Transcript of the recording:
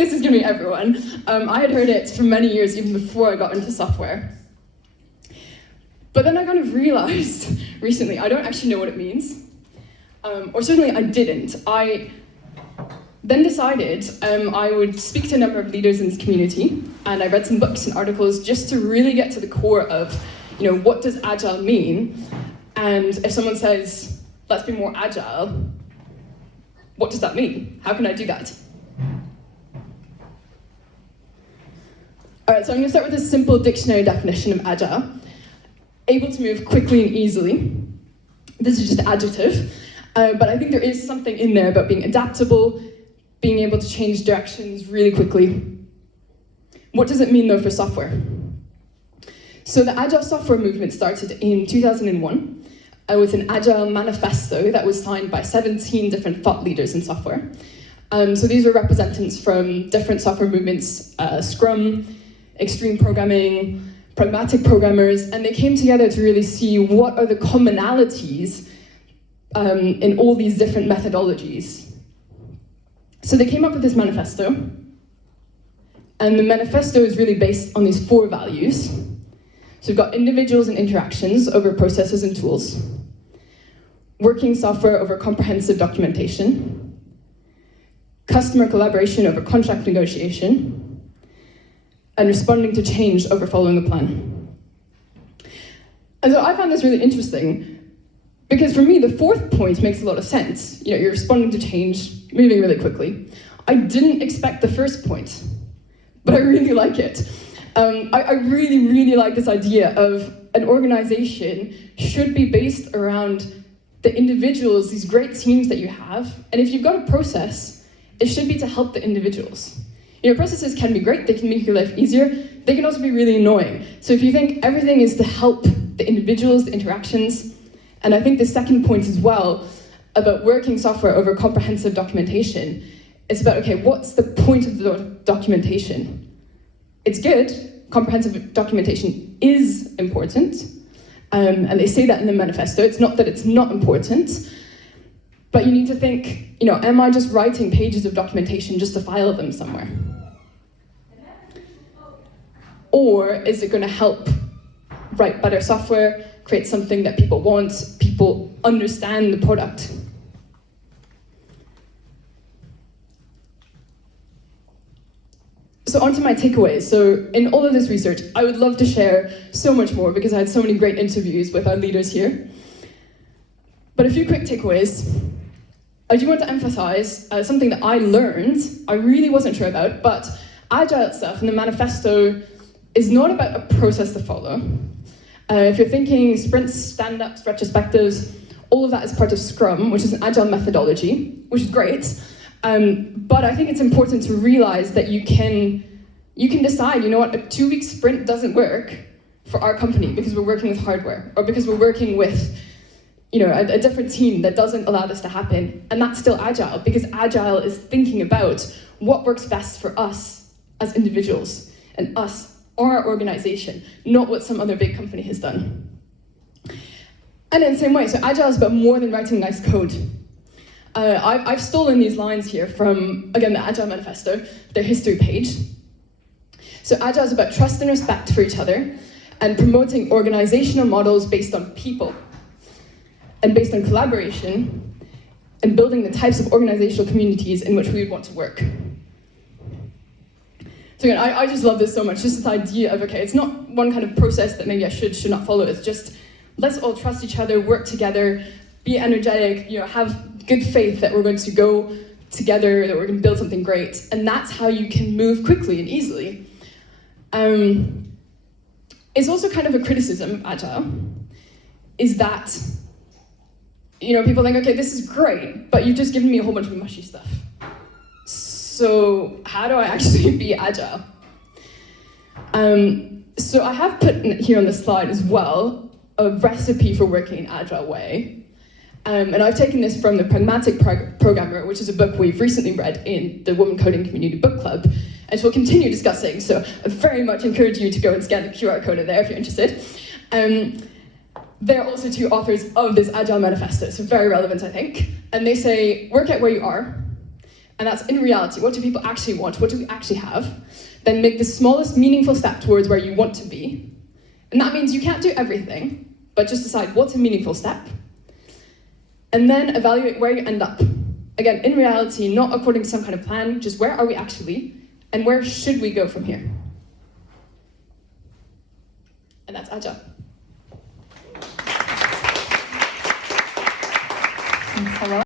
This is going to be everyone. I had heard it for many years, even before I got into software. But then I kind of realized recently, I don't actually know what it means. Or certainly I didn't. I then decided I would speak to a number of leaders in this community, and I read some books and articles just to really get to the core of, what does Agile mean? And if someone says, let's be more agile, what does that mean? How can I do that? All right, so I'm going to start with a simple dictionary definition of Agile. Able to move quickly and easily. This is just adjective, but I think there is something in there about being adaptable, being able to change directions really quickly. What does it mean, though, for software? So the Agile software movement started in 2001 with an Agile manifesto that was signed by 17 different thought leaders in software. So these were representatives from different software movements, Scrum, extreme programming, pragmatic programmers, and they came together to really see what are the commonalities in all these different methodologies. So they came up with this manifesto, and the manifesto is really based on these 4 values. So we've got individuals and interactions over processes and tools, working software over comprehensive documentation, customer collaboration over contract negotiation, and responding to change over following the plan. And so I found this really interesting, because for me, the 4th point makes a lot of sense. You're responding to change, moving really quickly. I didn't expect the 1st point, but I really like it. I really, really like this idea of an organization should be based around the individuals, these great teams that you have. And if you've got a process, it should be to help the individuals. Processes can be great, they can make your life easier, they can also be really annoying. So if you think everything is to help the individuals, the interactions, and I think the 2nd point as well, about working software over comprehensive documentation, it's about, okay, what's the point of the documentation? It's good, comprehensive documentation is important, and they say that in the manifesto. It's not that it's not important, but you need to think, am I just writing pages of documentation just to file them somewhere? Or is it going to help write better software, create something that people want, people understand the product? So on to my takeaways. So in all of this research, I would love to share so much more because I had so many great interviews with our leaders here. But a few quick takeaways. I do want to emphasize something that I learned, I really wasn't sure about, but Agile itself and the manifesto is not about a process to follow. If you're thinking sprints, stand-ups, retrospectives, all of that is part of Scrum, which is an Agile methodology, which is great. But I think it's important to realize that you can decide, a 2-week sprint doesn't work for our company because we're working with hardware, or because we're working with a different team that doesn't allow this to happen. And that's still Agile, because Agile is thinking about what works best for us as individuals and us, or our organization, not what some other big company has done. And in the same way, so Agile is about more than writing nice code. I've stolen these lines here from, again, the Agile Manifesto, their history page. So Agile is about trust and respect for each other and promoting organizational models based on people and based on collaboration and building the types of organizational communities in which we would want to work. So again, I just love this so much, just this idea of, okay, it's not one kind of process that maybe I should not follow, it's just, let's all trust each other, work together, be energetic, have good faith that we're going to go together, that we're going to build something great, and that's how you can move quickly and easily. It's also kind of a criticism of Agile, is that, people think, okay, this is great, but you've just given me a whole bunch of mushy stuff. So how do I actually be Agile? So I have put here on the slide as well a recipe for working an Agile way. And I've taken this from The Pragmatic Programmer, which is a book we've recently read in the Women Coding Community Book Club, and we'll continue discussing. So I very much encourage you to go and scan the QR code in there if you're interested. They're also 2 authors of this Agile Manifesto, so very relevant, I think. And they say, work out where you are, and that's in reality, what do people actually want, what do we actually have, then make the smallest meaningful step towards where you want to be. And that means you can't do everything, but just decide what's a meaningful step, and then evaluate where you end up. Again, in reality, not according to some kind of plan, just where are we actually, and where should we go from here? And that's Agile. Thanks a lot.